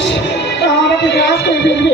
করিস আমাকে গ্রাস করে ফেলবে।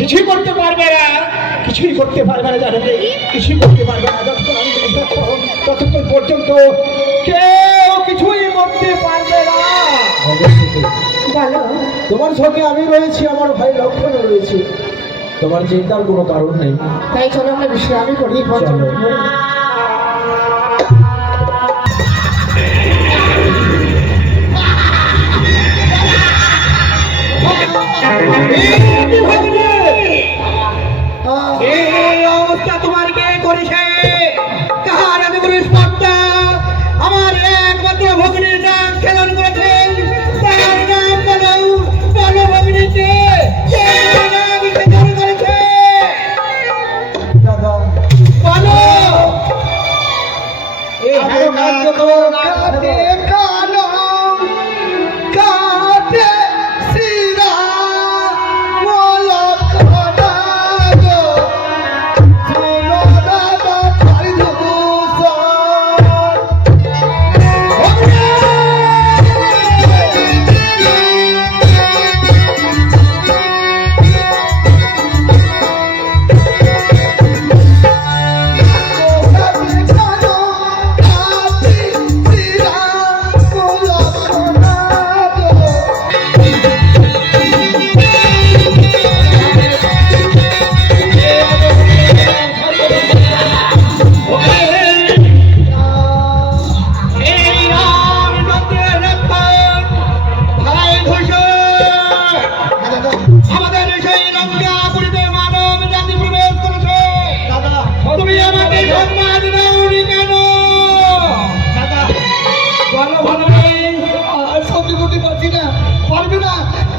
কিছুই করতে পারবে না, কিছুই করতে পারবে না, জানো কিছুই করতে পারবে না। ততক্ষণ পর্যন্ত কেউ কিছুই করতে পারবে না। তোমার সঙ্গে আমি রয়েছি, আমার ভাই লক্ষণ রয়েছে, তোমার চিন্তার কোনো কারণ নেই। তাই চলো আমরা বিশ্রামই করি। অবস্থা তোমার কে করেছে? কাহার এত বড় স্পর্ধা? আমার একমাত্র ভগ্নীর নাম খেলন করেছেন, তার নাম বলো, বলো ভগ্নীকে নাম খেলন করেছে দাদা, বলো।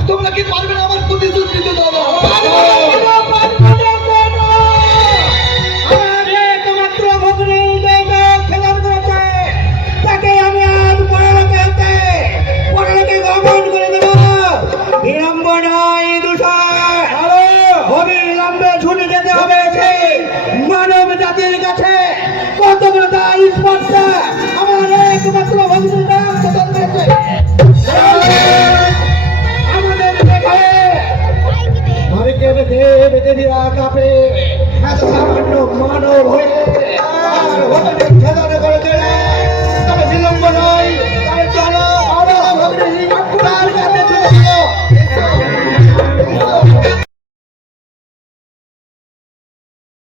তোমরা কি পারবে না আমার প্রতিশ্রুতি দিতে? দাদা একমাত্র ভগ্নী খেলার করেছে, তাকে আমি আজ পরলোকে গমন করে দেব। বিলম্ব নয় দূষণ, অবিলম্বে ছুটে যেতে হবে সেই মানব জাতির কাছে। কত বড় তার স্পর্শা আমার একমাত্র ভগ্নীর নাম প্রদান করেছে।